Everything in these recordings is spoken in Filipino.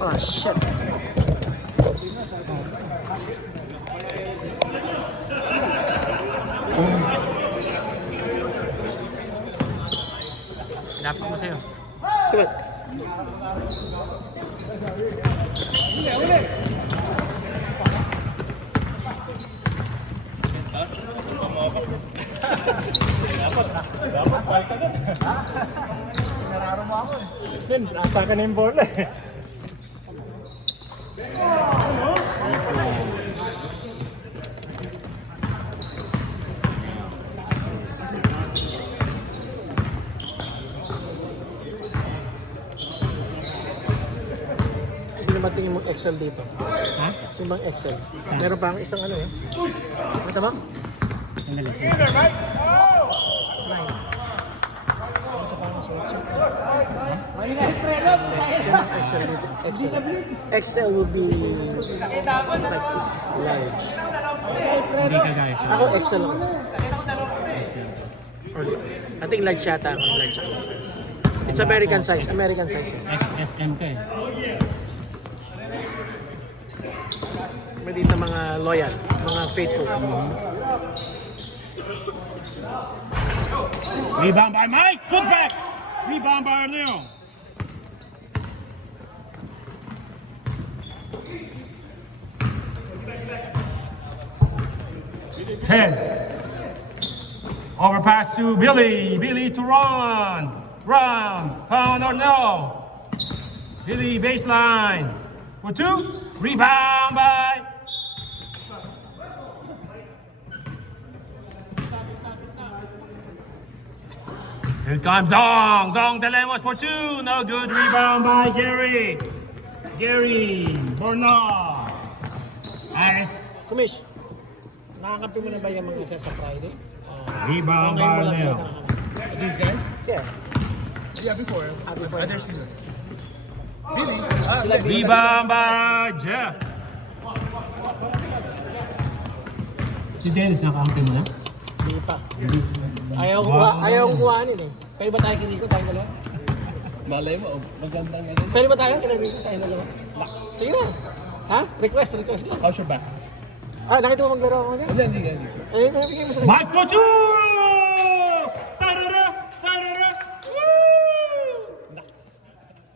Ah, shit. Dapat mo sa'yo. Tibet. Dapat balik ka doon. Nararo mo ako eh. Then, nasa ka na yung bola eh. Sino ba tingin mong Excel dito? Ha? Sino bang Excel? Meron pa ang isang ano eh. Kita mo? Sandali. Nine. Isa pa ang suot. Sino ang Excel dito? Excel. Excel will be like large. Hindi ka guys. Ako Excel ako. I think large yata ako. Large ako. It's American size. American size. XSM ka eh. May dito mga loyal, mga faithful. Rebound by Mike! Put back! Rebound by Leo. Ted. Overpass to Billy. Billy to Ron. Ron. Found or no? Billy baseline. For two. Rebound by. Here comes Dong. Dong Delemos for two. No good. Rebound by Gary. Gary. Bernard. Nice. Kumish, nakakampi mo na ba yung mga isa sa Friday? Rebound ngayon mo by lang Leo. sila nakakam- These guys? Yeah. Yeah, before. Before. Others here. Really? Sila Billy. Rebound by Jeff. Si Dennis, nakakampi mo na? Hindi pa. Ayaw kong kuhanin eh. Pwede ba tayo kiniko? Tayong dalawa? Malay mo, magandang ano. Pwede ba tayo? Kiniko tayong dalawa? Sige na. Ha? Request lang. How's your back? Ah, nakita mo maglaro ako niya? Hindi. Eh, nabigay mo sa Mike for two! Tarara! Tarara! Woo! Nuts.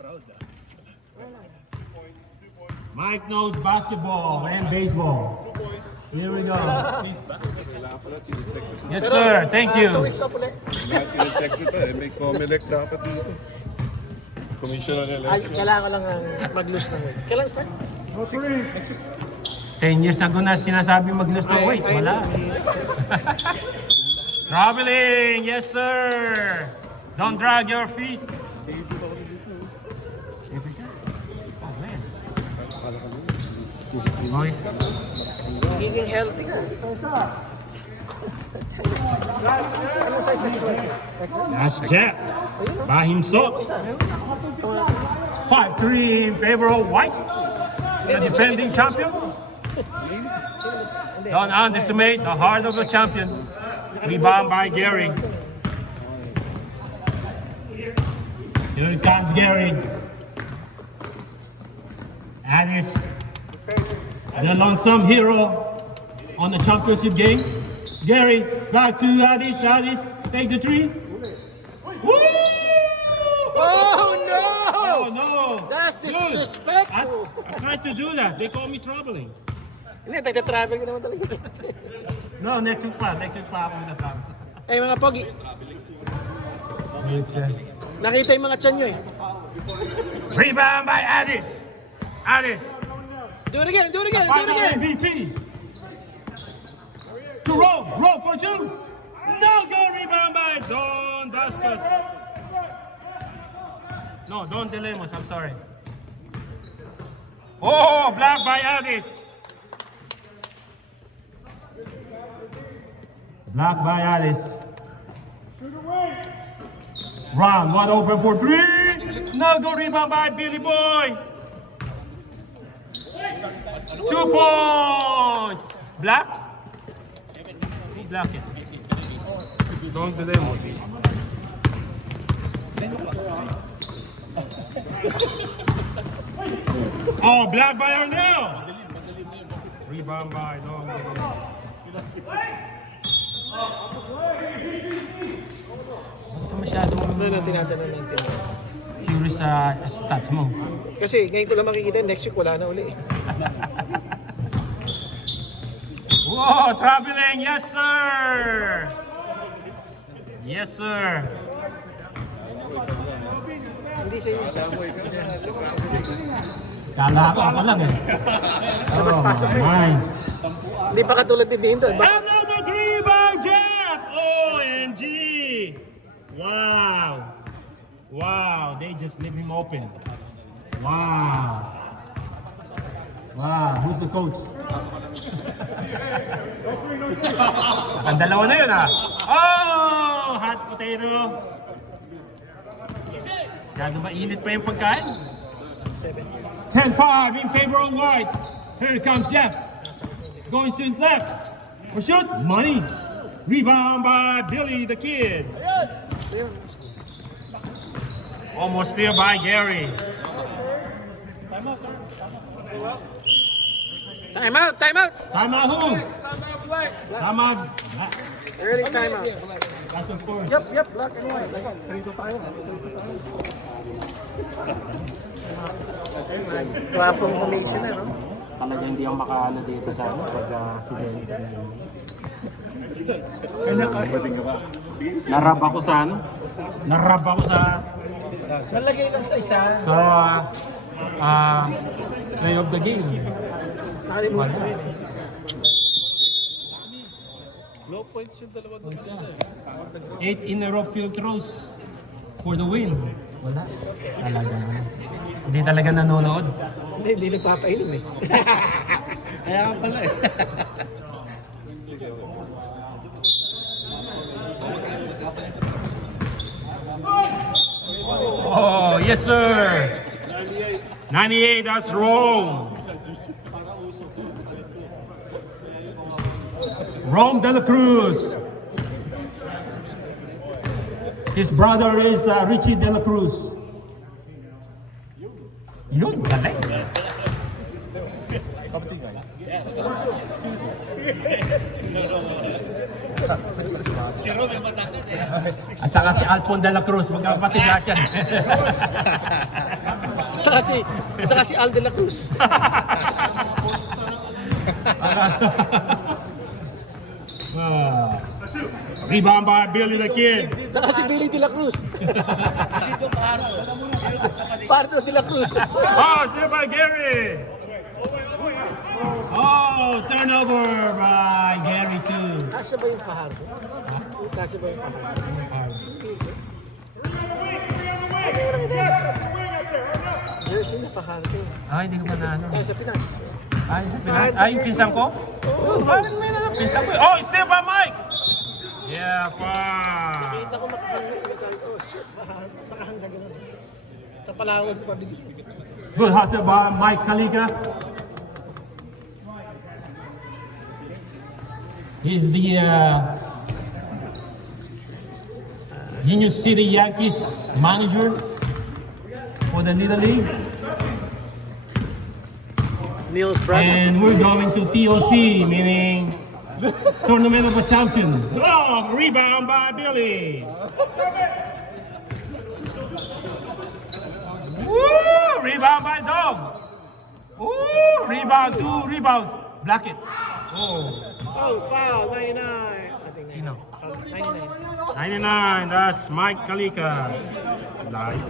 Proud ah. Mike knows basketball and baseball. Here we go. He's back. Yes, sir. Thank 2 you. weeks off ulit. Check ko ito eh. May COMELEC dapat dito. Commissioner Ay, election. kailangan ko lang mag-lose ng weight. Kailan start? 10 years ago na sinasabi mag-lose ng weight. Wala. Traveling! Yes, sir! Don't drag your feet. Okay. Magiging healthy ka. Anong size kasi sweatshirt? XL? That's Jeff. By himself. Isa. 5-3 in favor of White. The defending champion. Don't underestimate the heart of the champion. Rebound by Gary. Here comes Gary. Addis, the lonesome hero on the championship game. Gary, back to Addis. Addis, take the three. Woo! Oh no! Oh no! That's Dude, disrespectful! I tried to do that. They call me troubling. Hindi, taga-travel ka naman talaga. No, next week pa. Next week pa ako na-travel. Eh mga pogi, nakita yung mga tiyan nyo eh. Rebound by Addis. Addis. Do it again, do it again, do it Final again! MVP. To Rowe for two. No go rebound by Don Vasquez. No, Don Delemos, I'm sorry. Oh, blocked by Addis. Blocked by Addis. Round one open for three. No go rebound by Billy Boy. 2 points. Black. Who blocked it? Don Delemos. Oh, blocked by Arnel. Rebound by Dong. Ito masyadong Ano na tinatanong natin? curious sa stats mo. Kasi ngayon ko lang makikita, next week wala na uli. Whoa, traveling. Yes, sir. Yes, sir. Hindi siya yung Kala ko ako lang eh. Oh, my. Hindi pa katulad ni Dindo. Another three by Jeff. OMG. Wow. Wow, they just leave him open. Wow. Wow, who's the coach? Ang dalawa na yun ah. Oh, hot potato. Masyado mainit pa yung pagkain. 10-5 in favor of White. Here comes Jeff. Going to his left. For shoot. Money. Rebound by Billy the Kid. Almost steal by Gary. Time out! Time out! Time out who? Time out. Early time out. That's of course. Yep, black and white. Rito tayo. Gwapong commissioner, no? Talaga hindi ako makaano dito sa ano pag si Dennis. Narab ako sa ano? Narab ako sa Nalagay lang sa isa. Play of the game. Nakalimutan ko rin. Low points yung dalawa doon. 8 in a row field throws for the win. Wala. Talaga. Hindi talaga nanonood. Hindi nagpapainom eh. Kaya ka pala eh. Oh, yes sir. 98, that's Rome. Rome de la Cruz. His brother is Richie de la Cruz. Yun, galing. At saka si Alpon de la Cruz, magkakapatid lahat yan. Saka si Al de la Cruz. Rebound by Billy the Kid. Saka si Billy de la Cruz. Pardo de la Cruz. Oh, saved by Gary. Oh, turnover by Gary too. Kasya ba yung Fajardo? Kasya ba yung Fajardo? Jersey na Fajardo. Ay, hindi ko pa na ano. Kaya sa Pinas. Ay, sa Pinas. Ay, yung pinsan ko? Oo, Parang may na pinsan ko. Oh, still by Mike. Yeah, pa. Nakita ko makakangit. Sabi ko, oh shit, makahangga ganun. Sa Palawan ko pa din. Good hustle by Mike Kalika. He's the Union City Yankees manager for the Little League. Neil's brother. And we're going to TOC, meaning Tournament of a Champion. Oh, rebound by Billy. Woo! Rebound by Dog. Woo! Rebound, 2 rebounds. Block it. Oh, Oh, foul, 99. I think Sino? 99. 99. That's Mike Kalika. Live.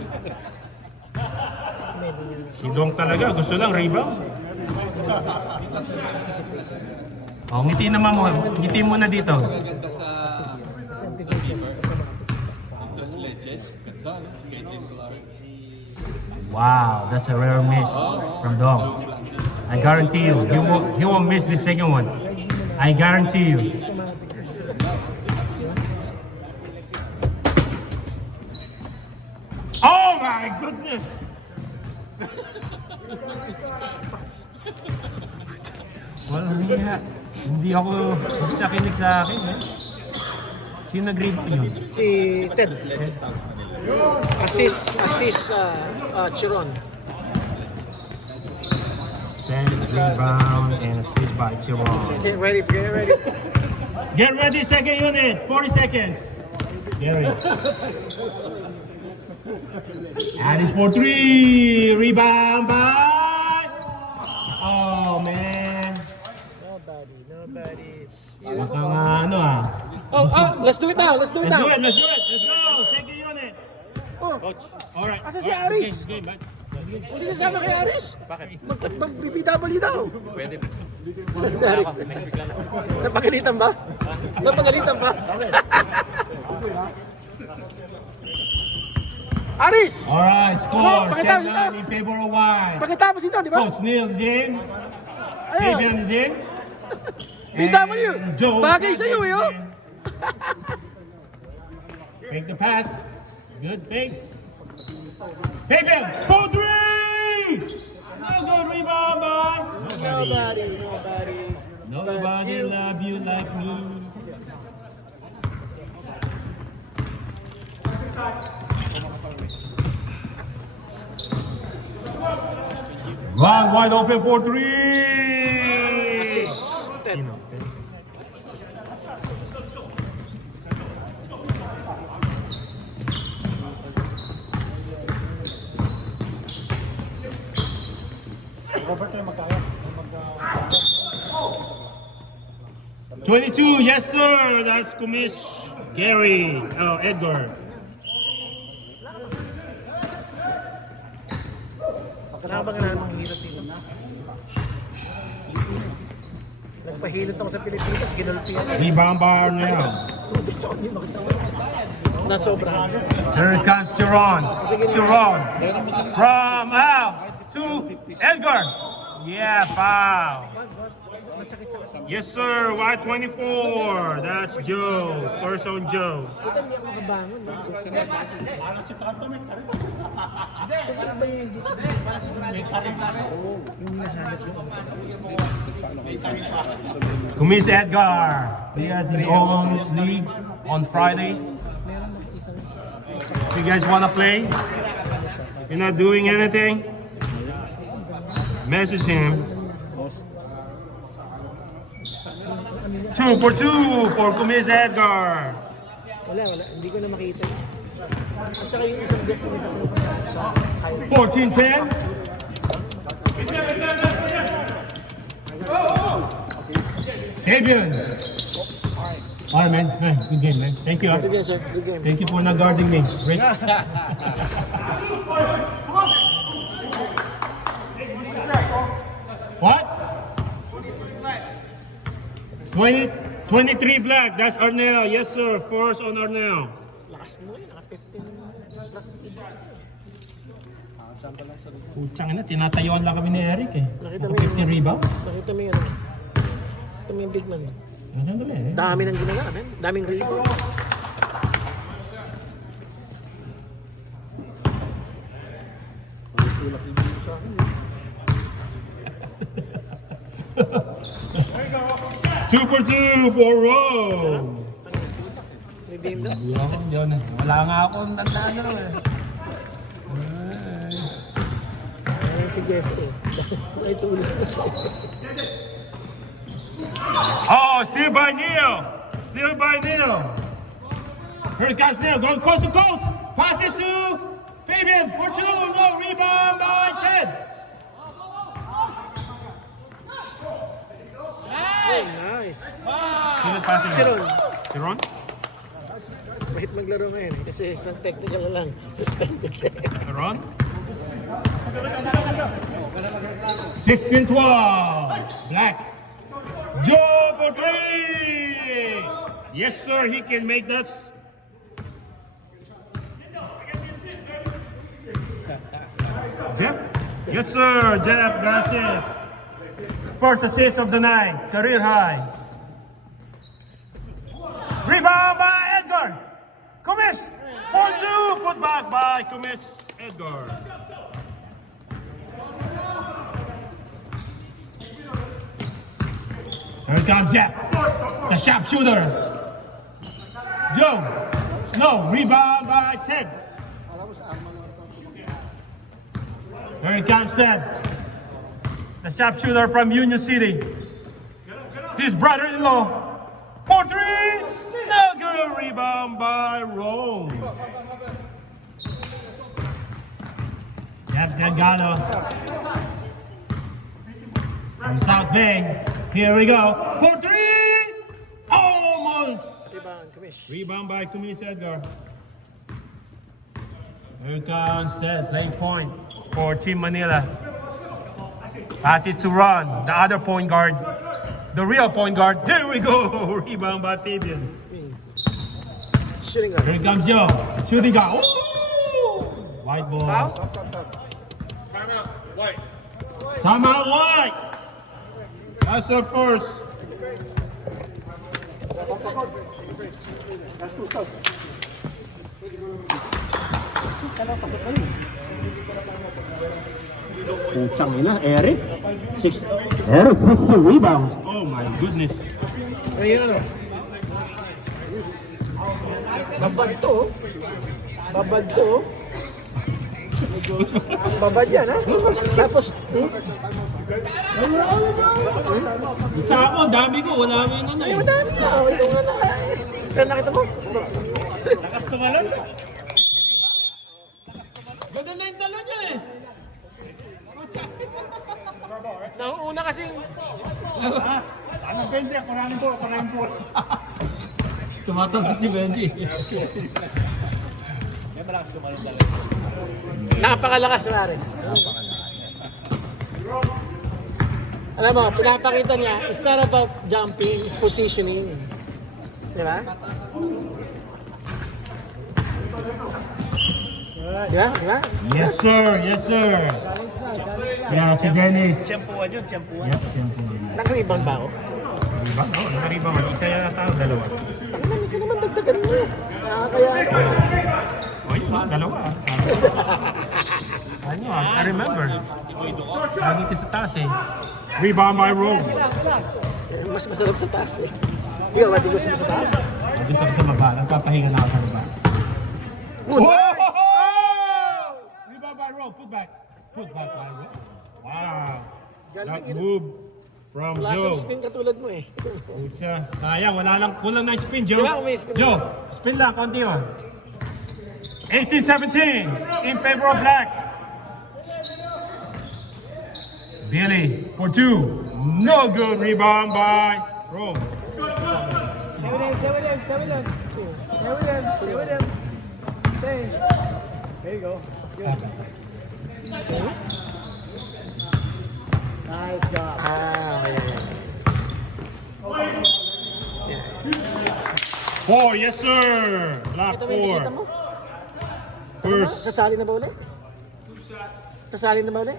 Si Dong talaga, gusto lang rebound. Oh, ngiti naman mo. Ngiti muna dito. Wow, that's a rare miss from Dong. I guarantee you, he won't miss the second one. I guarantee you. Oh my goodness! Well, hindi ako nakinig sa akin. Eh. Sino nag-rebound yun? Si Ted. Assist, Chiron. 10 rebound and assist by Chiron. Get ready, get ready. Get ready, second unit. 40 seconds. Gary. Addis for 3. Rebound by. Oh, man. Nobody's. Baka nga ano ah. Let's do it now, let's do it Let's now. do it, let's do it. Let's go. Second unit. Oh, Alright. Asa si Aris? Game, game. hindi kasama kay Aris. Bakit? Mag-BBW daw. Pwede. Next week lang. Napagalitan ba? Napagalitan ba? Aris! Alright, score. pakitapos 10-9 ito. in favor of White. Pagkatapos ito, di ba? Coach Neil is in. Ayun. Fabian is in. BW. And Joe Bagay sa'yo, is eh, oh. in. Fake the pass. Good fake. Fabian, 4-3! No good rebound by. Nobody. Nobody love you like me. One wide open for 3. Assist. 10. Robert, tayo magkaya. 22, yes sir. That's Kumis. Gary. Oh, Edgar. Pagkanaban ka na namang hirap dito. Nagpahilot ako sa Pilipinas, ginulpi ako. Rebound by Arnell. Na sobrang. Here comes Chiron. Chiron. From out to Edgar. Yeah, foul. Yes, sir. Y24. That's Joe. First on Joe. Kita niya akong kabangon. Kasi ba yung nasanap yung Kumis Edgar. He has his own league on Friday. If you guys want to play, you're not doing anything, message him. 2 for Kumis Edgar. Wala. Hindi ko na makita. At saka yung isang bet ko sa 14-10. Fabian. Alright, man. Good game, man. Thank you. Good game, sir. Good game. Thank you for not guarding me. Great. What? 23 black. That's Arnell. Yes, sir. First on Arnell. Lakas mo naka 15 plus. Putsang ina, tinatayuan lang kami ni Eric eh. Nakita Ako mo yung- 15 rebounds. Nakita mo yun. Nakita mo yung big man. Nasaan dali eh? Dami nang ginawa, man. Daming rebound. Two for Rowe. Redeem na. Wala nga ako tandaan na eh. Ayun si Jeff eh. Ay tulog. Oh, still by Neil. Still by Neil. Here comes Neil. Going coast to coast. Pass it to Fabian for 2. No rebound by Ted. Oh, nice. Sino passing? Chiron. Chiron? Bahit maglaro ngayon kasi isang technical na lang. Suspended siya. Chiron? 16-12. Black. Joe for 3. Yes, sir. He can make that. Jeff? Yes, sir. Jeff, gracias. First assist of the night. Career high. Rebound by Edgar. Kumis. 4-2. Put back by Kumis Edgar. Here comes Jeff, the sharpshooter. Joe, no, rebound by Ted. Here he comes then. The sharpshooter from Union City. His brother-in-law. For three. No good. Rebound by Rome. Jeff Delgado. From South Bay. Here we go. For three. Almost. Rebound, Kamish. Rebound by Kumis Edgar. Here comes Ted, playing point for Team Manila. Pass it to Ron, the other point guard. The real point guard. Here we go. Rebound by Fabian. Shooting guard. Here comes Joe. Shooting guard. Ooh! White ball. Timeout White. That's the first. Puchang ina, Eric. Eric, 60 rebounds. Oh my goodness. Ayun ano. Babad to. Oh. Babad to. Oh. Babad yan ha. Tapos, Tsaka ako, dami ko. Wala mo yung ano ay eh. madami na. Oh, ito nga na. Pero nakita mo? Ganda na yung talo niya eh. Nauna kasing Tumatalsik si Benji. napakalakas na rin. Alam mo, pinapakita niya, it's not about jumping, it's positioning. Di ba? Di ba? Di ba? Yes sir, yes sir. Yeah, si Dennis. Tiyempuan yun, tiyempuan. Yep, champion. Naka-rebound ba ako? Diba? Oo, nakariba mo. Isa yan tao, dalawa. Hindi naman dagdagan mo. Kaya, O yun, dalawa. Ano I remember. Lagi ka sa taas eh. Rebound by Rome. mas masarap sa taas eh. Hindi ka, mati gusto mo sa taas? Gusto ko sa baba. Nagpapahinga na ako sa baba. Good. Rebound by Rome. Put back. Put back by Rome. Wow. That Galing yun. move from Wala siyang Joe. spin katulad mo eh. Pucha. Sayang, wala lang. Kulang na spin, Joe. Wala, may spin. Joe, spin lang. Konti yun. 18-17 in favor of Black. Billy for two. No good. Rebound by Rome. Stay with him, stay with him, stay with him. Stay with him, stay with him. Stay. There you go. Good. Nice job. Four, yes sir. Black Ito ba yung bisita mo? four. First. Sasali na ba ulit? Sasali na ba ulit?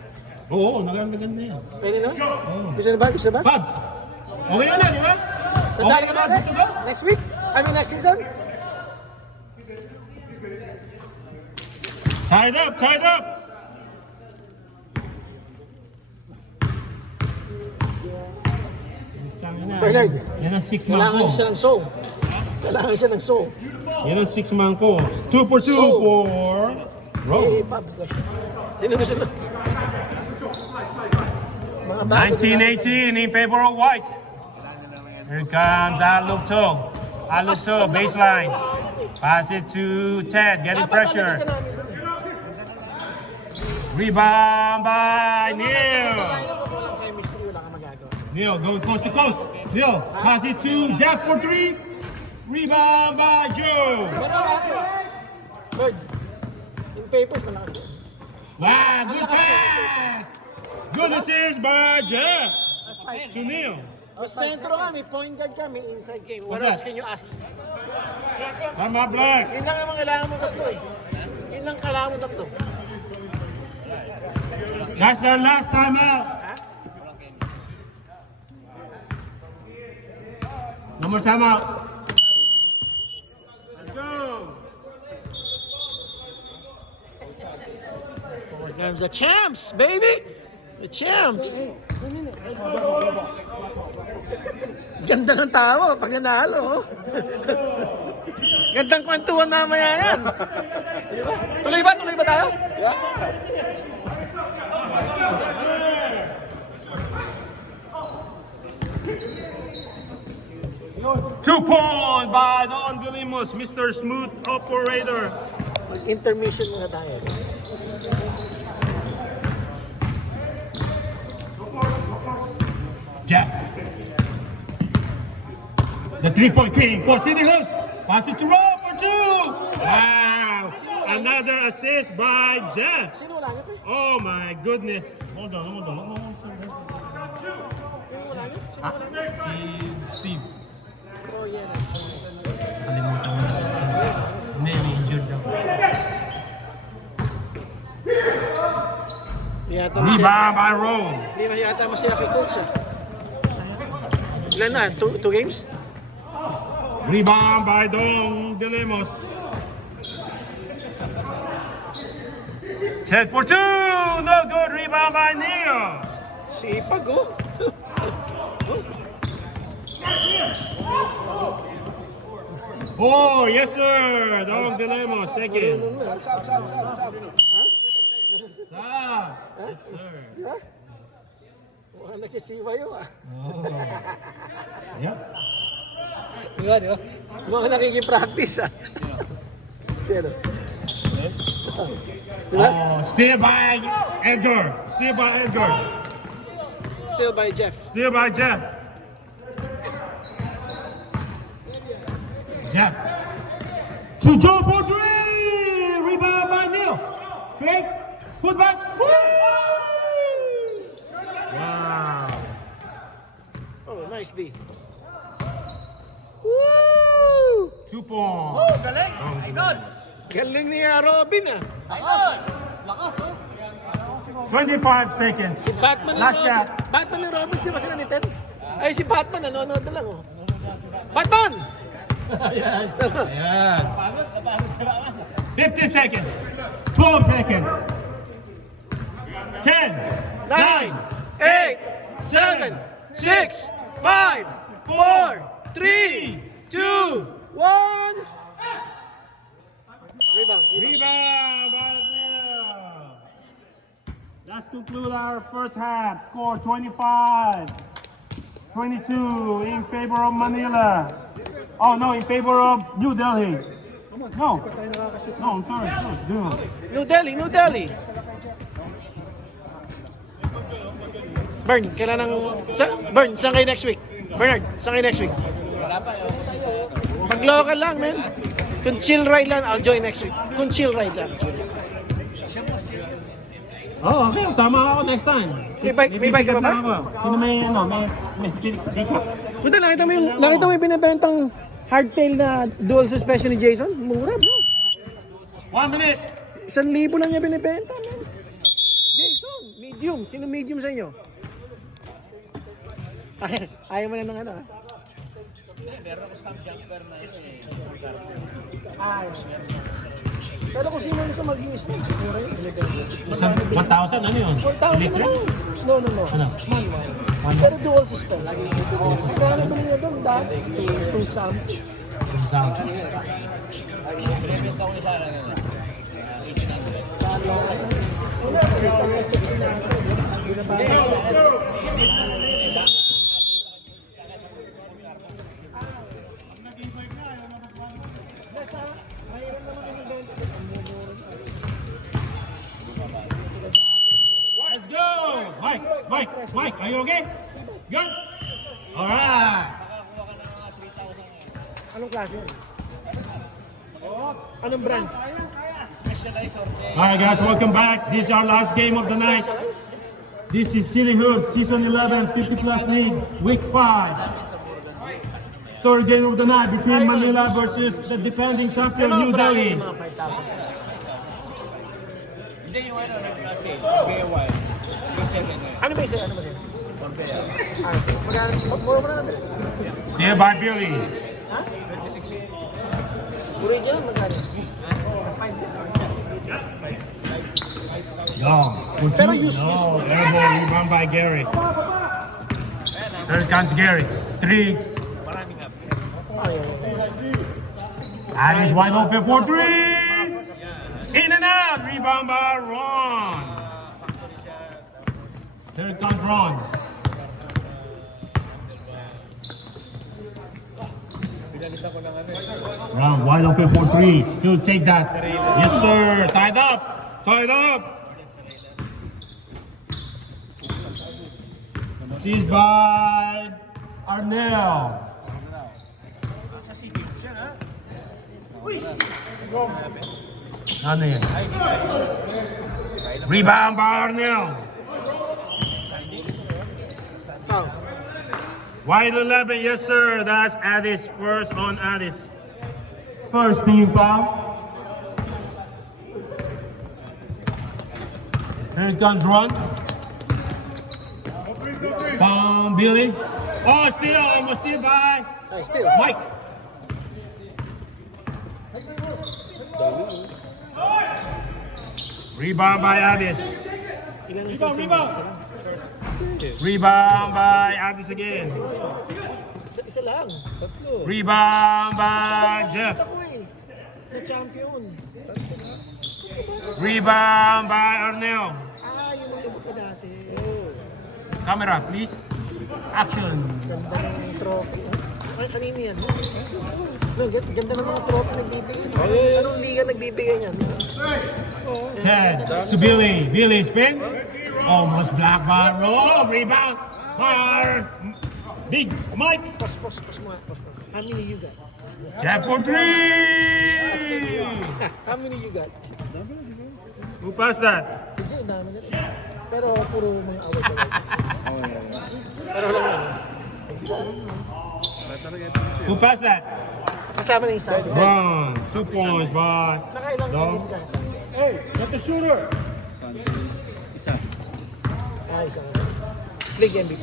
Oo, maganda yan. Pwede na? Gusto na ba? Gusto na ba? Babs! Okay ka na, di ba? Sasali Okay ka ka na na, ulit? good to go? Next week? I mean next season? Tied up, tied up! Bernard, Yan ang six man kailangan ko. siya ng soul. Kailangan siya ng soul. Yan ang six man ko. 2 for 2 So- for Eh, Rome. Pabs. Hindi na gusto na. Mga bago, 1918 in favor of White. Here comes Alukto. Alukto, baseline. Pass it to Ted, getting pressure. Rebound by Neil. Chemistry, wala ka magagawa. Neil going coast to coast. Neil, pass it to Jeff for three. Rebound by Joe. Lord, yung papers, malakas yun. Wow, good pass. Good assist by Jeff to Neil. O, sentro ka, may point guard ka, may inside game. What What's else that? can you ask? Tama, Black. Yun lang ang kailangan mo tatlo eh. Yun lang kailangan mo tatlo. That's the last time out. No more time out. Let's go. Here comes the champs, baby! The champs! Ganda ng tawa pag nanalo. Oh. Gandang kwentuhan mamaya yan. Tuloy ba? Tuloy ba tayo? 2 points by Don Dilimos, Mr. Smooth Operator. Mag-intermission muna tayo. Jeff. The 3-point king for City Hoops. Pass it to Rob for 2. Wow. Another assist by Jeff. Sino wala niyo? Oh my goodness. Hold on. Sino wala niyo? Steve. Oh, yan. Kalimutan mo na si Steve. May injured daw. Yata Rebound by Rome. Hindi na yata masaya kay coach. Ilan na? 2 games? Rebound by Don Dilimos. Set for 2. No good. Rebound by Neil. Sipag, oh. Oh, yes sir. Don Dilimos, second. Stop. Yes sir. Ha? Mukhang nagsisiwa yun, ah. Oh. Yep. Di ba? Mukhang nakikipractice, ah. Sino? Di ba? Oh, steal by Edgar. Steal by Edgar. Still by Jeff. Steal by Jeff. Jeff. To Joe for 3. Rebound by Neil. Fake. Put back. Woo! Wow. Oh, nice D. Woo! 2 points. Oh, galing. Idol. Galing ni Robin, ah. Idol. Lakas, oh. 25 seconds. Si Batman ni Last Robin. shot. Batman ni Robin, sila sila ni Ted. Ay, si Batman, nanonood na lang, oh. Batman! Ayan. 15 seconds. 12 seconds. 10. 9, 8, 7, 6, 5, 4, 3, 2, 1. Rebound. Rebound by Neil. Let's conclude our first half. Score 25-22 in favor of Manila. Oh no, in favor of New Delhi. No, I'm sorry. No. New Delhi, New Delhi. Bern, kailan ang... Bern, saan kayo next week? Bernard, saan kayo next week? Pag local lang, man. Kung chill ride lang, I'll join next week. Kung chill ride lang. Oh, okay. Sama ako next time. May bike ka ba? Sino may pick up? Puta, nakita mo yung binibentang hardtail na dual suspension ni Jason? Mura, bro. 1 minute. 1,000 lang niya binibenta, man. Jason, medium. Sino medium sa inyo? Ayaw mo na ng ano, ha? Pero kung sino gusto mag-i-snake, siguro yun. 1,000, ano yun? 4,000 na lang. No. Ano? Manual. Pero dual suspension. Kaya ba niya doon? Dati, to some. Let's go! Mike, are you okay? Good? Alright! Anong klase yun? Anong brand? Alright guys, welcome back. This is our last game of the night. This is City Hoops, Season 11, 50 plus league, Week 5. Third game of the night between Manila versus the defending champion, New Delhi. Mga 5,000. Hindi yung ano, kasi KY. Ano ba isa? Ano ba isa? Magkano? Mura na natin. Steal by Billy. Ha? 26. Original magkano? Sa 5 din. Young. Pero use. No, elbow rebound by Gary. Here comes Gary. 3. And he's wide open for 3. rebound by Ron. Here comes Ron. Ron, wide open for three. He'll take that. Yes, sir. Tied up. Tied up. Seized by Arnell. Ano yan? Rebound by Arnell. Foul. Wide 11, yes sir. That's Addis. First on Addis. First team foul. Here comes Ron. Found Billy. Oh, steal. Almost steal by Ay, still. Mike. Rebound by Addis. Rebound. Rebound by Addis again. Isa lang. Tatlo. Rebound by Jeff. Ako eh. Na-champion. Rebound by Arnell. Yun ang labot ko dati. Camera, please. Action. Ganda ng trophy. Ay, kanina yan. No, ganda ng mga trophy nagbibigay. Anong liga nagbibigay niyan? Ted to Billy. Billy spin. Almost blocked by roll. Rebound. Fire. Big Mike. Pos mo. How many you got? Jeff for three. How many you got? Who passed that? Sige, dami na rin. Pero puro mga away-away. Pero lang lang. Who passed that? Kasama na yung side. Ron. 2 points by Nakailang Dom. minute ka? Hey, not the shooter. Isa. League MVP.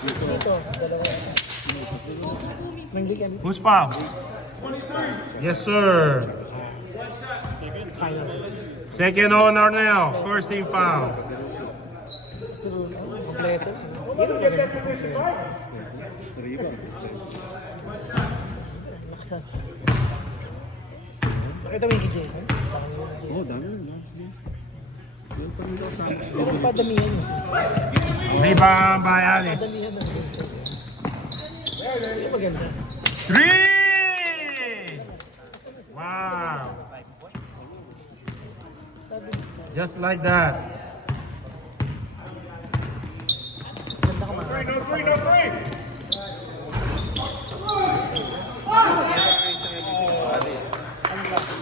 Dito, dalawa. Ng league MVP. Who's foul? Yes, sir. Final. Second on Arnell. First team foul. Kompleto. Yun ang maganda. Nakita mo yung kay Jason? Oo, dami yun. Yung padamihan yung sinisip. Rebound by Alice. Padamihan ng sinisip. Yung maganda. Three! Wow. Just like that. Ganda ka mga.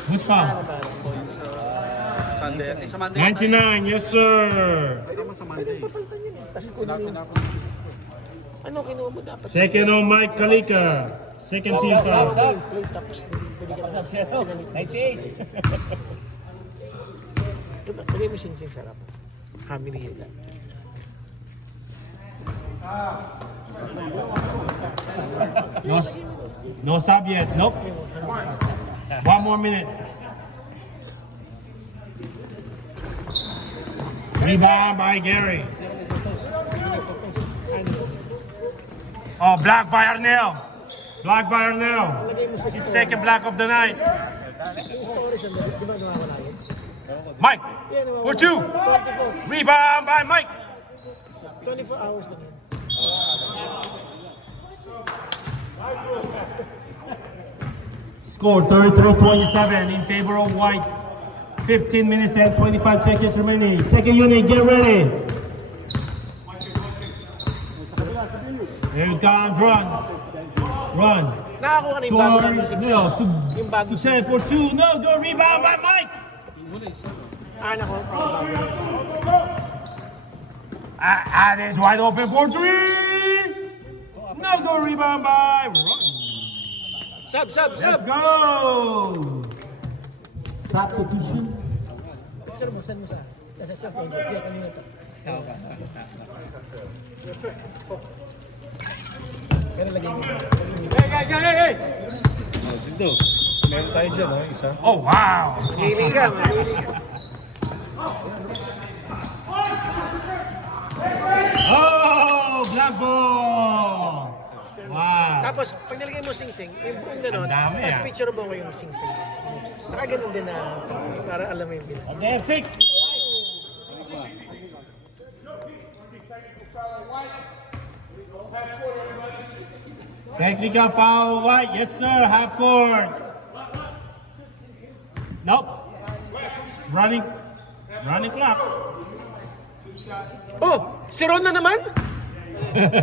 Who's foul? Sunday. Sa Monday. 99, yes sir. Papalitan yun eh. Tapos kunin mo. Ano kinuha mo dapat? Second on Mike Kalika. Second team foul. Play tapos pwede ka na. 98. Diba? Lagay mo sing-sing sarap. How many you got? No sub yet. Nope. 1 more minute. Rebound by Gary. Oh, block by Arnell. Block by Arnell. His second block of the night. Yung stories ang di ba nawawala yun? Mike, for two. 24 Rebound by Mike. 24 hours lang yun. Score 33-27 in favor of White. 15 minutes and 25 seconds remaining. Second unit, get ready. Here comes Run. Run. Nakakuha na yung bago ng No, to 10 for 2. No, go rebound by Mike. Nako. And it's wide open for 3. No, go rebound by Run. Sub! Let's go. Substitution. Sir, buksan mo sa. Nasa sub. Kaya kanina to. Pero lagay mo. Hey! Dito. Meron tayo dyan, isa. Oh, wow. Mamili ka. Oh, black ball. Wow. Tapos, pag nilagay mo sing-sing, yung buong gano'n, Ang dami, tapos ah. picture mo yung sing-sing. Nakaganon din na sing-sing, para alam mo yung bilang. Game 6. Technical foul, White. Yes, sir. Half court. Nope. Running clock. Oh! Si Ron na naman?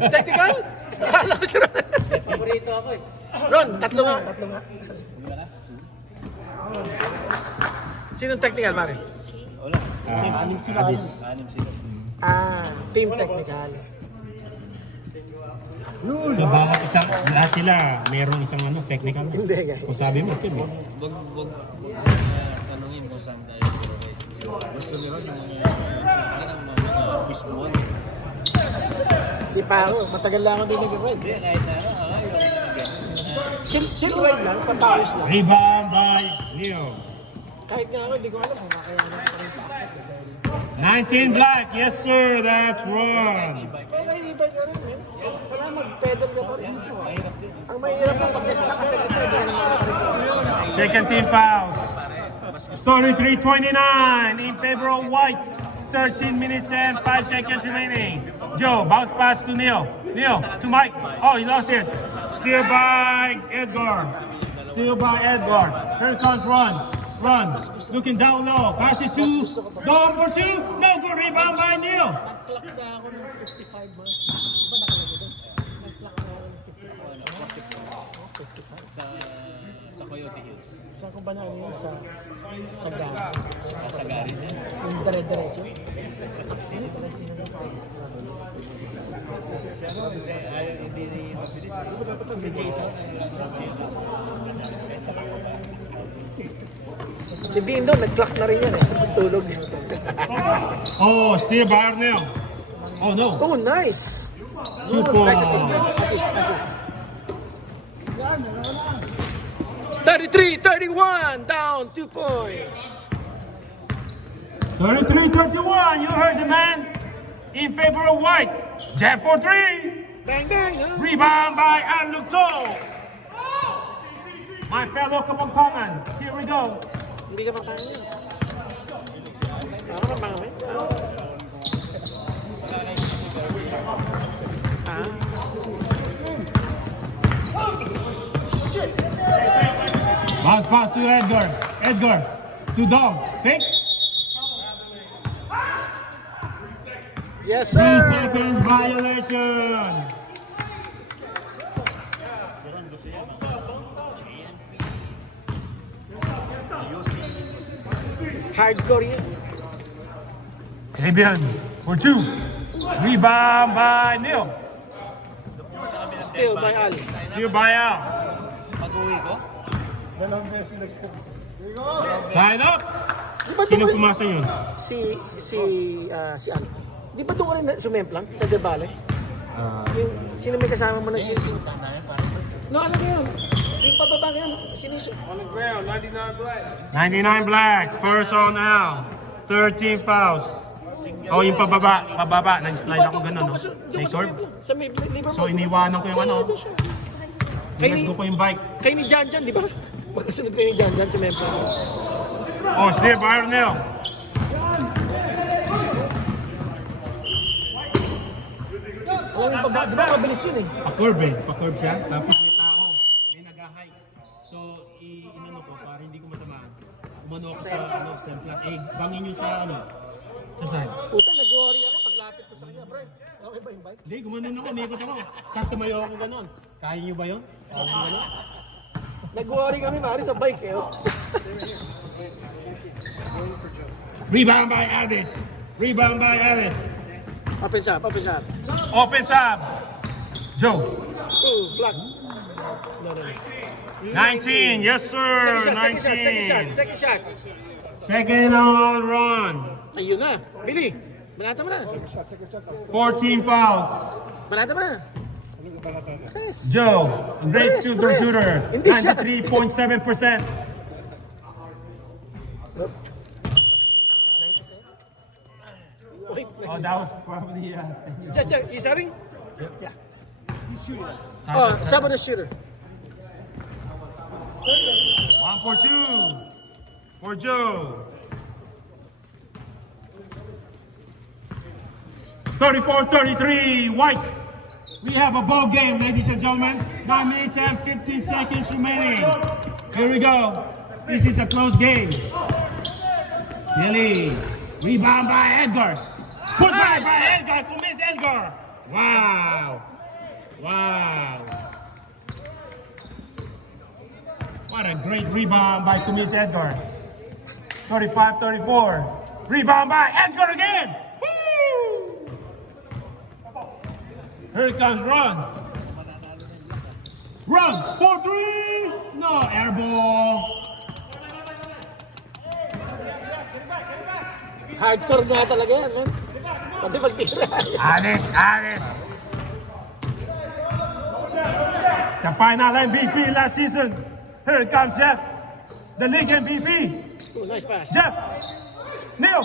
Technical? Akala ko si Ron. Paborito ako eh. Ron, tatlo nga. Sinong technical, pare? Anim sila. Anim sila. Ah, team technical. So bawat isang, lahat sila, mayroong isang technical. Hindi, guys. Kung sabi mo, Kim, eh. Wag tanungin kung saan tayo graduate. Gusto nila yung mga baseball. Di pa ako, matagal lang ako din nag-ride. Hindi, kahit na Chill ride lang, papawis lang. Rebound by Leo. Kahit nga ako, di ko alam kung makayanan ko rin. 19 black. Yes, sir. That's Ron. Okay, iba ka rin, man. Wala mag-pedal ka pa rin dito. Ang mahirap ang pag-testa kasi dito, hindi ka naman. Second team fouls. 33-29 in favor of White. 13 minutes and 5 seconds remaining. Joe, bounce pass to Neil. Neil, to Mike. Oh, he lost it. Steal by Edgar. Steal by Edgar. Here comes Ron. Ron, looking down low. Pass it to Dom for two. No good rebound by Neil. Nag-clock na ako ng 55 months. Iba nakalagay doon? Nag-clock na ako ng 55. sa Coyote Hills. Saan ko ba na ano yun? Sa Gari. Sa Gary din. Yung dire-diretso. Hindi mabilis. Si Jason. Si Dindo, nag-clock na rin yan eh. Sa pagtulog. Oh, steal by Arnel. Oh no. Oh, nice! 2 points. Nice assist, nice assist. 33-31, down 2 points. 33-31. You heard the man. In favor of White. Jab for three. Bang, bang, huh? Rebound by Anluto. My fellow Kapampangan. Here we go. Hindi ka papangin. Ako na pangin. Ah? Bounce pass to Edgar. Edgar to Dom. Fake. Yes, 3 sir! seconds violation. Hardcore yun. Fabian for two. Rebound by Neil. Still by Al. Steal by Al. Pag-uwi ko, Dalawang beses nag-spook. Tied up. Di ba Sino doon pumasa yun? si Al? Di ba doon ka rin sumemplang sa Debale? Sino may kasama mo na si... No, ano ba yun? Yung pababa ka yun. Siniso. 99 black. First on Al. 13 fouls. Oh, yung pababa. Nag-slide ako ganun, no? Nag-sorb. Sa may Liverpool. So, iniwanan ko yung Tinagdo ko yung bike. Kay ni Janjan, di ba? Magkasunod kayo ni Janjan, sumemplang. Oh, steal by Arnel. Alam yung pababa, di ba mabilis yun eh. Pa-curve siya. Tapos may tao. May nag-hike. So, inano ko para hindi ko matamaan. Umano ako sa, semplang. Bangin yun sa, sa side. Puta, nag-worry ako paglapit ko sa kanya. Bro, okay ba yung bike? Hindi, gumanon ako. Umikot ako. Tapos tumayo ako ganon. Kaya nyo ba yun? Kaya nyo ganon? Nag-worry kami pare sa bike eh. Oh. Rebound by Addis. Rebound by Addis. Open shot, open shot. Open sub. Joe. Oh, black. No, no, no. 19. Yes, sir. Second shot. Second on run. Ayun na. Billy, balata mo na. 14 fouls. Balata mo na. Joe, great Tres, filter tres. shooter. Hindi siya. 93.7%. Wait. Oh, that was probably Check, isa ring? Yeah. Oh, sub on the shooter. 1 for 2 for Joe. 34-33, White. We have a ball game, ladies and gentlemen. 9 minutes and 15 seconds remaining. Here we go. This is a close game. Billy. Rebound by Edgar. Put back by Edgar to miss Edgar. Wow. Wow. What a great rebound by Tumis Edgar. 35-34. Rebound by Edgar again. Woo! Here comes Ron. Run for 3. No, air ball. Hardcore nga talaga yan, man. Pati pagtira. Alice. The final MVP last season. Here comes Jeff, the league MVP. Oh, nice pass. Jeff, Neil,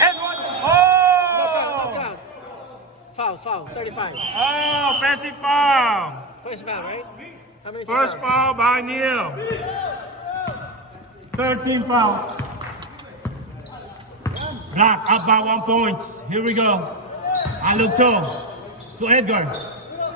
and one. No Oh! count. Foul. 35. Oh, offensive foul. First foul, right? How many First foul by Neil. 13 fouls. Black up by 1 point. Here we go. Alukto to Edgar.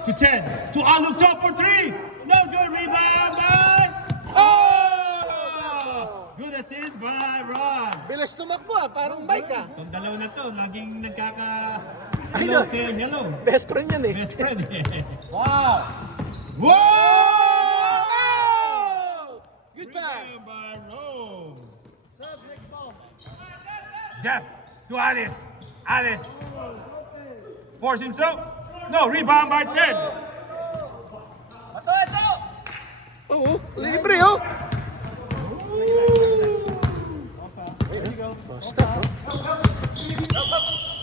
To Ted. To Alukto for 3. No good rebound by. Oh! Good assist by Ron. Bilis tumakbo ah, parang bike ah. Itong dalawa na to, laging nagkaka... Ay, Hello, no. say hello. Best friend yan eh. Best friend. Wow! Whoa! Good pass. Rebound by Rome. Sub, next ball. Jeff to Alice. Alice. Force himself. No, rebound by Ted. Ito! Oo, libre oh. Stop, oh.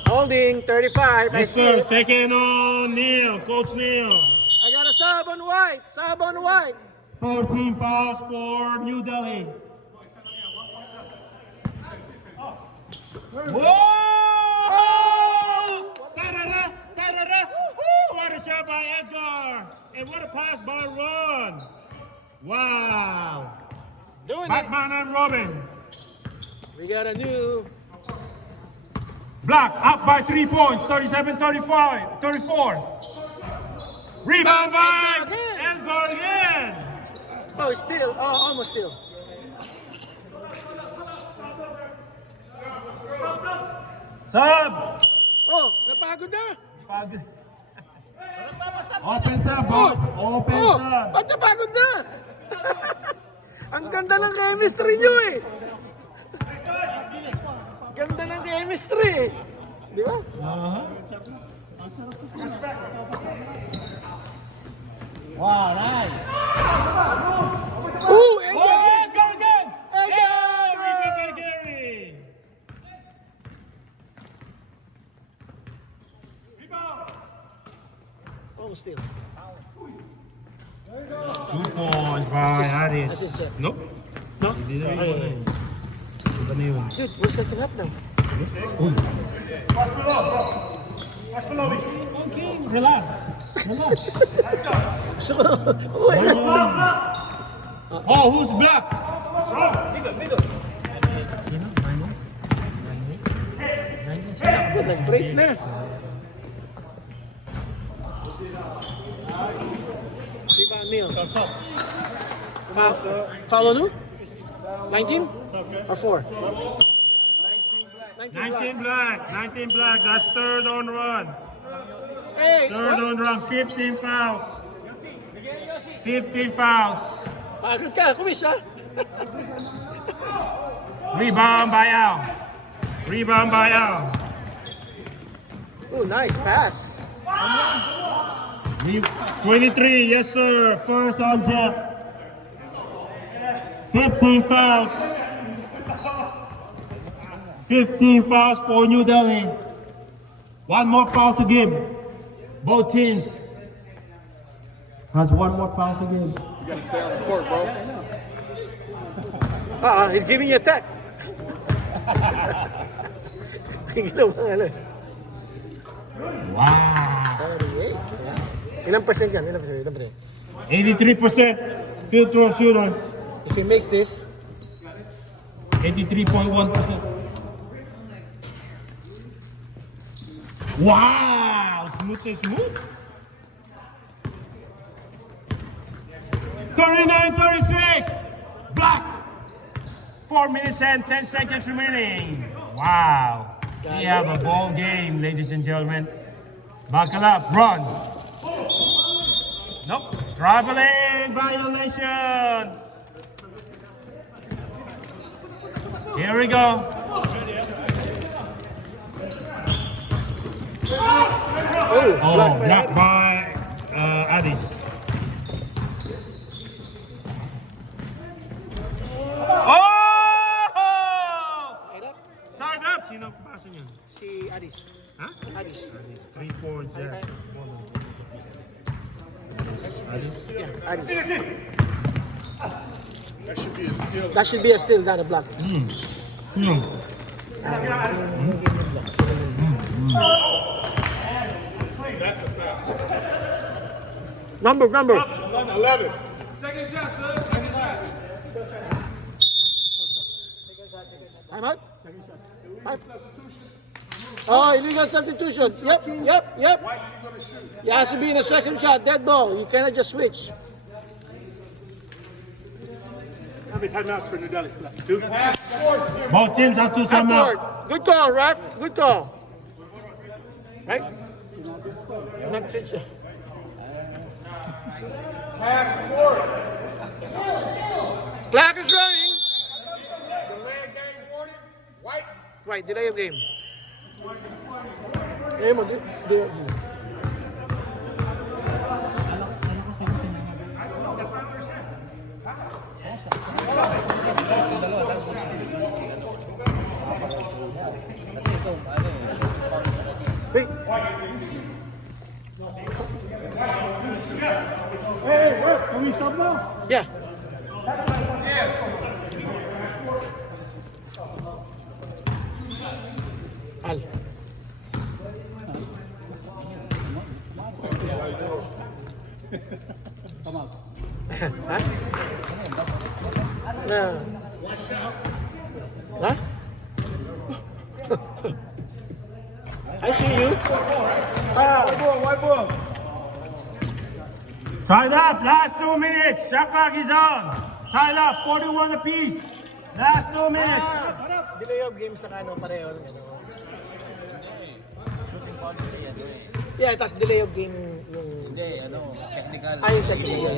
Holding 35. I Yes, sir. see. Second on Neil. Coach Neil. I got a sub on white. 14 fouls for New Delhi. Whoa! Da-da-da, da-da-da. Woo! What a shot by Edgar. And what a pass by Ron. Wow. Doing it. Batman and Robin. We got a new. Black up by 3 points. 37-34. Rebound by Edgar again. Oh, still. Oh, almost still. Sub. Oh, napagod na. Open sub, boss. Open Oh, sub. ba't napagod na? Ang ganda ng chemistry nyo eh. Ganda ng chemistry eh. Di ba? Wow, nice! Oh, Oh, Edgar again! Edgar! Remember Gary! Almost still. 2 points by Addis. Assist, Jeff. Nope. No? Hindi na Okay. yun. Iba na yun. Dude, we're second half now. Okay, relax. So, wait. Oh, who's black? Nag-break na. Diba, Neil? Follow no? 19? Or 4? 19 black. That's third on run. Hey! Third on run. 15 fouls. 15 fouls. Pagod ka, kumis ha? Rebound by Al. Oh, nice pass. 23, yes sir. First on Jeff. 15 fouls. 15 fouls for New Delhi. One more foul to give. Both teams has one more foul to give. You gotta stay on the court, bro. He's giving you a tech. Ginawa ano. Wow. 38. Ilang percent yan? Ilang percent? Ilang percent? 83% field throw shooter. If he makes this, 83.1%. Wow! Smooth and smooth. 39-36. Block. 4 minutes and 10 seconds remaining. Wow. We have a ball game, ladies and gentlemen. Buckle up. Run. Nope. Traveling violation. Here we go. Oh, blocked by Addis. Oh! Tied up. Sino pasa niya? si Addis. Ha? Addis. 3-4 Jack. Addis. That should be a steal. That should be a steal, not a block. That's a foul. Number. 11. Time out. Five. Oh, illegal substitution. Yep. You has to be in a second shot. Dead ball. You cannot just switch. How many timeouts for New Delhi? Left? 2. Both teams have to come Upward. out. Good call, ref. Good call. Right? Not switch. Clock is running. Right, delay of game. Game mo, Wait. Hey, ref, can we sub now? Yeah. Al. Come on. Huh? No. Huh? I see you. White ball. Tied up. Last 2 minutes. Shot clock is on. Tied up. 41 apiece. Last 2 minutes. Delay of game sa kano pareho ng ano. Shooting foul nila yan eh. Yeah, tapos delay of game nung Hindi, technical. ay technical.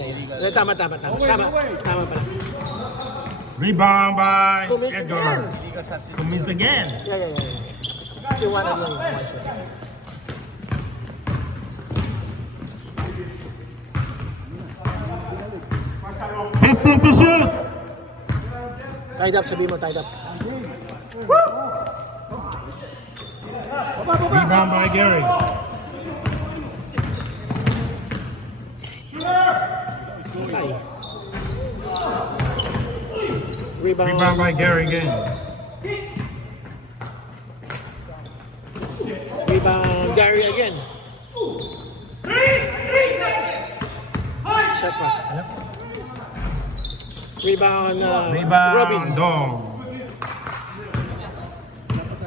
Tama pala. Rebound by Kumis Edgar. again. Illegal substitution. Kumis again. Yeah. Si one lang yung one shot. To shoot. Tied up, sabi mo, tied up. Rebound by Gary. Okay. Rebound. Rebound by Gary again. Rebound, Gary again. Shot clock. Rebound, Rebound. Robin. Dog.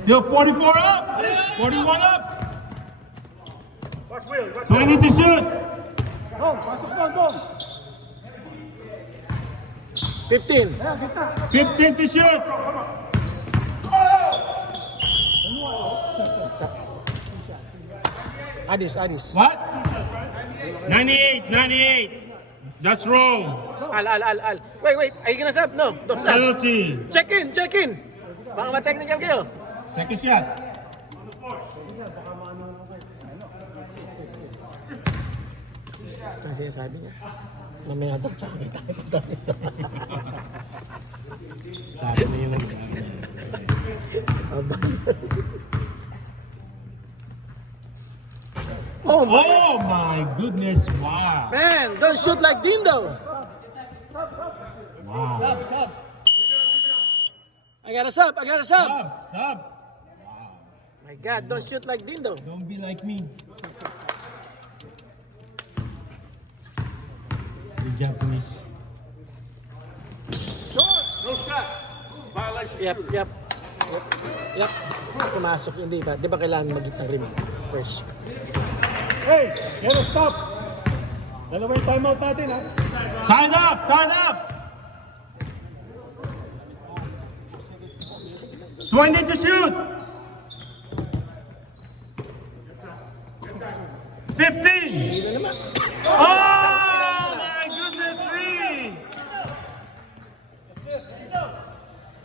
Still 44 up. 41 up. Watch Will. 20 to shoot. Dong, pasok doon, Dong. 15. 15 to shoot. Addis. What? 98. That's wrong. Al. Wait. Are you gonna sub? No, don't sub. Penalty. Check in. Baka ma-technical kayo. Second shot. Ang sinasabi niya. Mamaya daw. Sabi niya yung Oh my. Oh my goodness. Wow. Man, don't shoot like Dindo. Wow. Sub. I gotta sub. Sub. My God, don't shoot like Dindo. Don't be like me. Japanese. Yep. Pumasok yun, di ba? Di ba kailangan mag-hit ng rim first? Hey, yellow stop. Dalawa yung timeout natin, ha? Time up! Time up! 20 to shoot! 15! Oh my goodness, 3!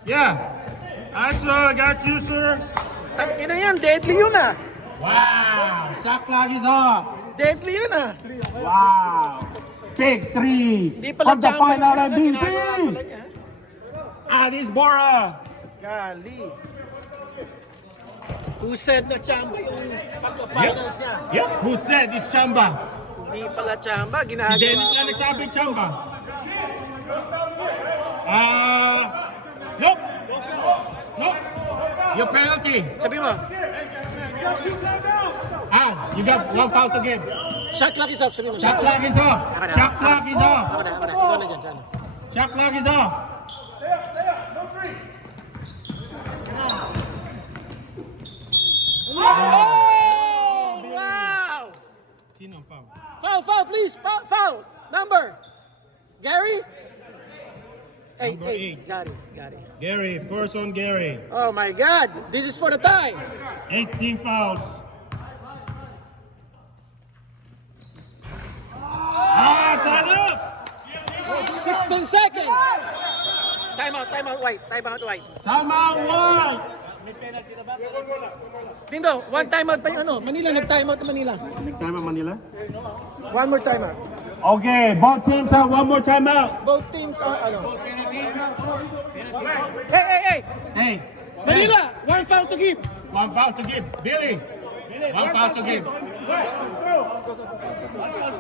Yeah. I got you, sir. Ina yan, deadly yun ah. Wow! Shot clock is off. Deadly yun ah. Wow! Big 3 Hindi pala from the jumper. final MVP! Ginagawa pala niya. Addis Bora! Gali. Who said na chamba yung pagka-finals niya? Yeah, who said this chamba? Hindi pala chamba, Si ginagawa. Dennis na nagsabi chamba. Nope. Nope. Your penalty. Sabi mo, You got one foul to give. shot clock is up, sabi mo. Shot clock is off. Shot clock is off. Ako na. Ikaw na dyan. Shot clock is off. Oh! Wow! Sino ang foul? Foul, please. Foul. Number. Gary? Hey, Number hey, 8. Gary. Gary, first on Gary. Oh my God. This is for the tie. 18 fouls. Time up! 16 seconds. Timeout, White. Timeout, White. Time out, one! Dindo, one timeout pa yung ano. Manila, nag-timeout na Manila. Time out, Manila? One more timeout. Okay, both teams have one more timeout. Both teams are ano. Hey. Hey, Manila, one foul to give. one foul to give. Billy, one foul to give.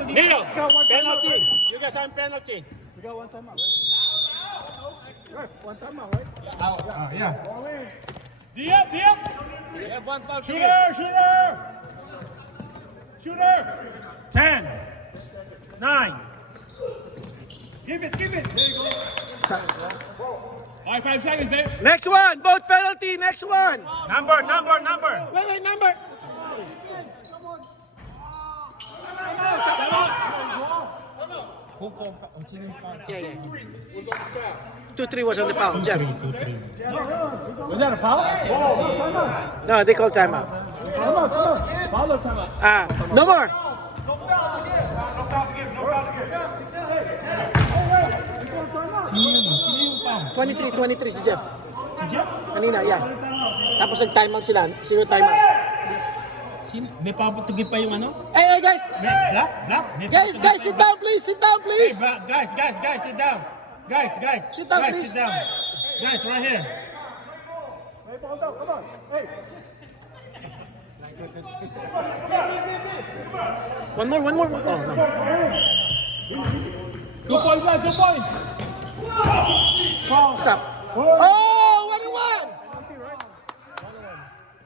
Neil, penalty. You guys have penalty. We got one timeout, right? One timeout, right? Yeah. You have one foul. Shooter! 10, 9. Give it. There you go. 5 seconds, babe. Next one, both penalty, next one. Number. Wait, number. Yeah. 2-3 was on the foul, Jeff. Was that a foul? No, they called timeout. No more. Sino yung foul? 23 si Jeff. Si Jeff? Kanina, yeah. Tapos nag-timeout sila, zero timeout. May foul to give pa yung ano? Hey, guys. Black? May foul Guys, to give sit pa down, please. Sit down, Hey, please. guys, sit down. Guys, Sit down, guys, please. sit down. Guys, right here. Hey, ball down. Come on. Hey. One more. Oh, no. 2 points, 2 points. Stop. Oh, 1-1.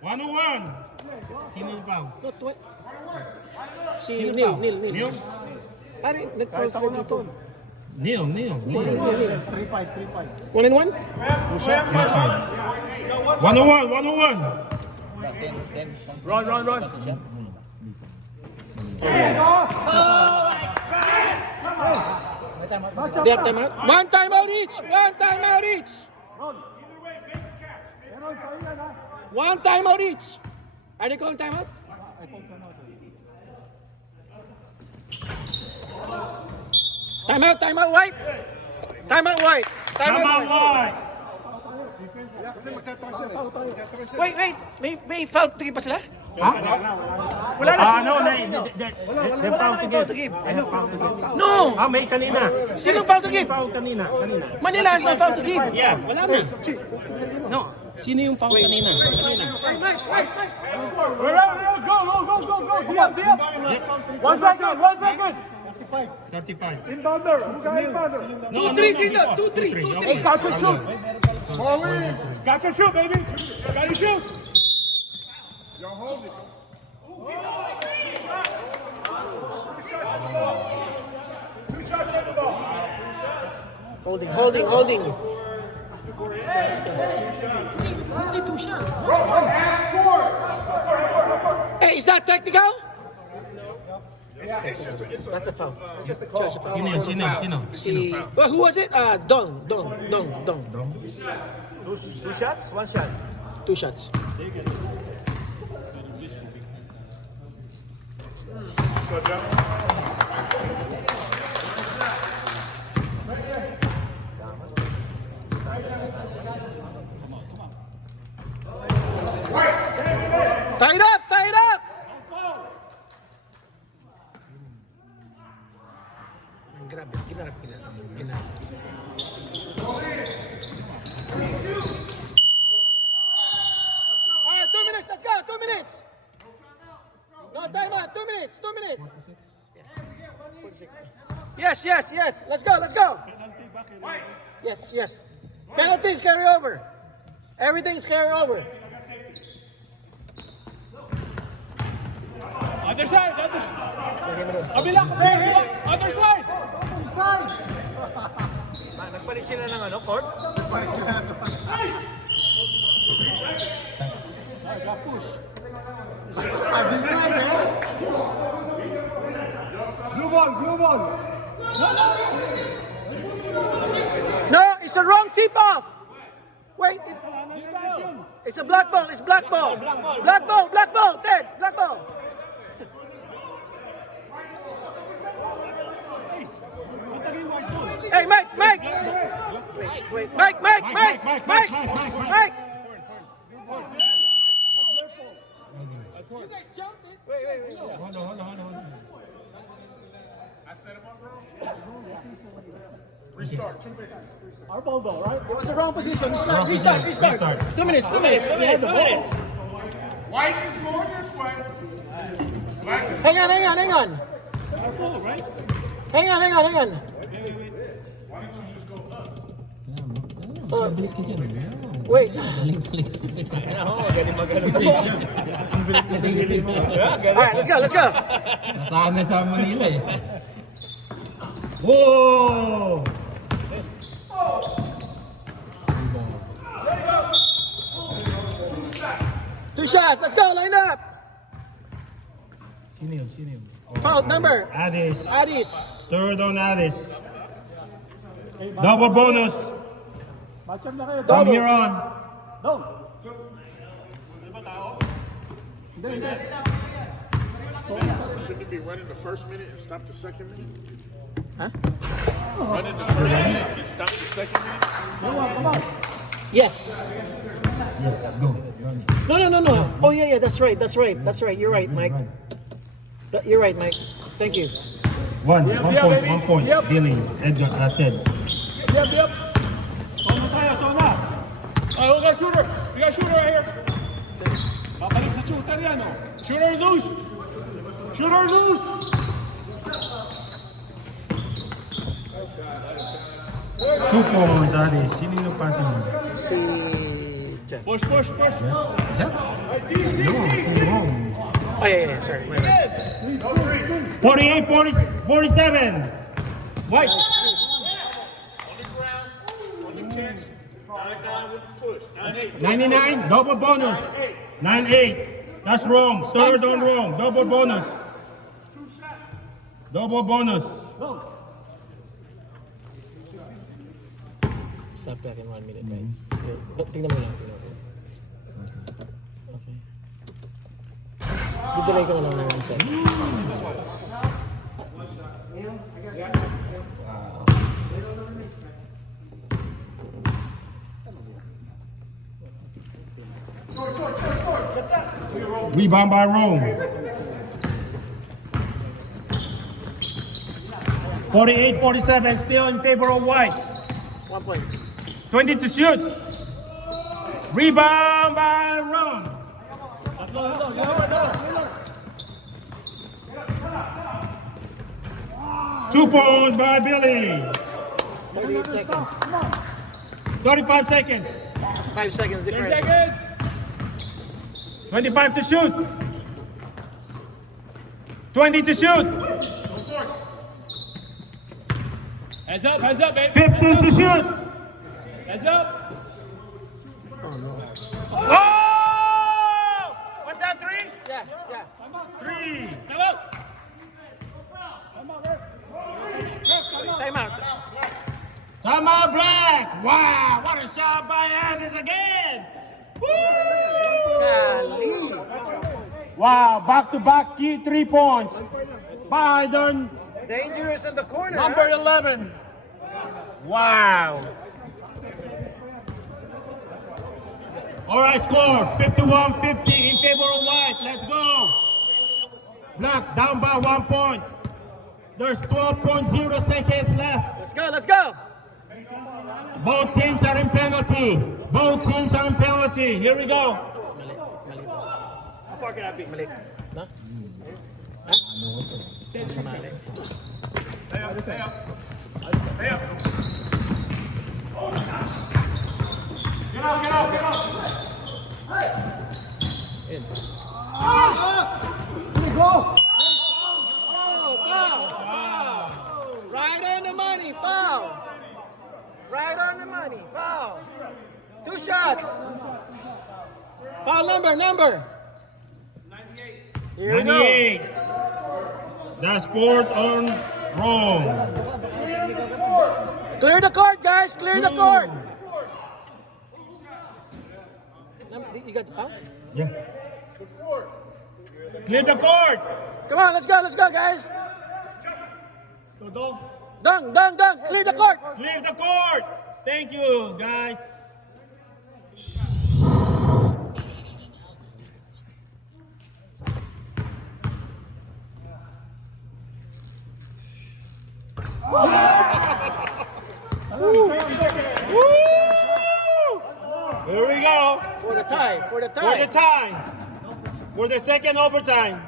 101. Sino yung foul? No, si Sino Neil. Neil? Pare, nag-foul sila dito. Neil. 1-1? 101. Run. They have timeout? One timeout each. One timeout each. Are they calling timeout? Timeout, White. Come on, White. Kasi magtatrash sila. Wait. May foul to give pa sila? Huh? Wala na. No, they foul to give. They have foul to give. No! May kanina. Sino foul to give? Foul kanina. Manila has no foul to give. Yeah, wala na. No, sino yung foul kanina? Wait. Go. Diab. 1 second. 35. Inbounder. Who's got inbounder? 2-3, Dino. 2-3. Okay. Got your shoot. Got your shoot, baby. Got your shoot. You're holding. Two shots on the ball. Holding. Dito siya. Hey, is that technical? That's a foul. Sino? Well, who was it? Dong. Two shots, one shot. 2 shots. Tie it up! Grabe, ginarap. Alright, 2 minutes, let's go, 2 minutes! No time out, 2 minutes, 2 minutes! Yes, let's go! Yes. Penalties carry over. Everything's carry over. Other side. Kabila. Other side. Nagpalit sila ng ano, court? Nagpalit sila ng Blue ball! No, it's a wrong tip-off! Wait, it's a black ball, Black ball, Ted, black ball! Hey, Mike! Wait, Mike! You guys jumped it. Wait. Hold on. Restart, 2 minutes. Our ball though, right? It was the wrong position. Restart. 2 minutes. White is going this way. Black is Hang on. Our ball, right? Hang on. Why don't you just go up? Wait. Alright, let's go. Nasaan sa Manila eh. Whoa! Two shots. Let's go. Line up. Sino yun? Foul number. Addis. Third on Addis. Double bonus. Match-up na kayo. From here on. Dong. Shouldn't it be running the first minute and stop the second minute? Huh? Running the first minute and stop the second minute? Come on. Yes. Yes, go. No. Oh yeah. That's right. You're right, Mike. You're right, Mike. Thank you. One point. Billy, Edgar, Ted. Yep. Sona. Oh, we got shooter right here. Babalik sa shooter yan, oh. Shooter loose. 2 points, Addis. Sino yung pasa mo? Si Jeff. Push. Yeah? No, it's wrong. Oh yeah. Sorry. My bad. 48, 47. White. On the ground, on the catch, 9-9 with the push. 9-8. 99, double bonus. 9-8. That's wrong. Third on wrong. Double bonus. Stop back in 1 minute, right? Tingnan mo lang. Okay. Didelay ko na lang ng 1 second. Rebound by Rome. 48-47, still in favor of White. 1 point. 20 to shoot. Rebound by Rome. 2 points by Billy. 38 seconds. 35 seconds. 5 seconds difference. 25 to shoot. 20 to shoot. Hands up, baby. 15 to shoot. Hands up. Oh! What's that, 3? Yeah, yeah. 3. Come on. Time out. Tama Black. Wow, what a shot by Anders again. Kali. Wow, back-to-back key 3 points. By the Dangerous in the corner. number 11. Wow. All right, score 51-50 in favor of White. Let's go. Black down by 1 point. There's 12.0 seconds left. Let's go, let's go. Both teams are in penalty. Both teams are in penalty. Here we go. Mali. No? Ha? Samali. Foul. Right on the money, foul. Right on the money, foul. 2 shots. Foul number. Here we go. 98. That's fourth on wrong. Clear the court, guys. Clear the court. You got the foul? Yeah. Clear the court. Come on, let's go, guys. Dunk. Clear the court. Clear the court. Thank you, guys. Here we go. For the tie. For the tie. For the second overtime.